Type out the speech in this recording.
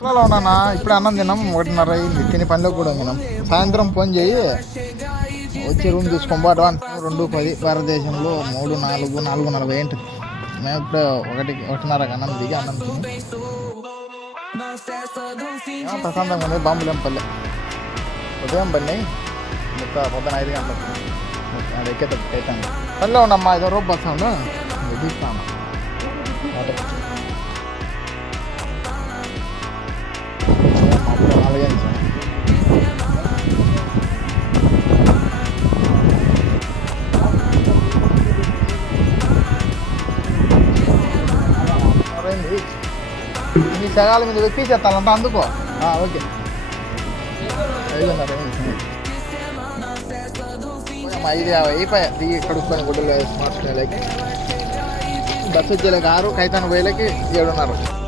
ఇంట్లో ఉన్నానా ఇప్పుడు అన్నం తిన్నాం 1:30 అయింది. తిని పనిలోకి కూడా తిన్నాం. సాయంత్రం ఫోన్ చేయి వచ్చి రూమ్ చూసుకోబో. అడ్వాన్స్ 2:10 భారతదేశంలో 3, 4, 4:40 ఏంటి. మేము ఇప్పుడు 1:30 అన్నం దిగి అన్నం తిని ప్రశాంతంగా ఉంది. బాంబులేం పల్లె ఉదయం బండి పొద్దున 5 గంటలకు అది ఎక్కేటప్పుడు టైటాన్ పనిలో ఉండమ్మా. ఏదో రూపు వస్తాను దిగుతాను. ఈ సగాల మీద వెక్కిచ్చేస్తానంట అందుకో. ఓకే 5:50 అయిపోయా దిగి కడుక్కొని గుడ్డలు స్మార్ట్ స్టైల్కి బస్సు వచ్చేలాకి 6 కైతాను పోయేలకి 7:30.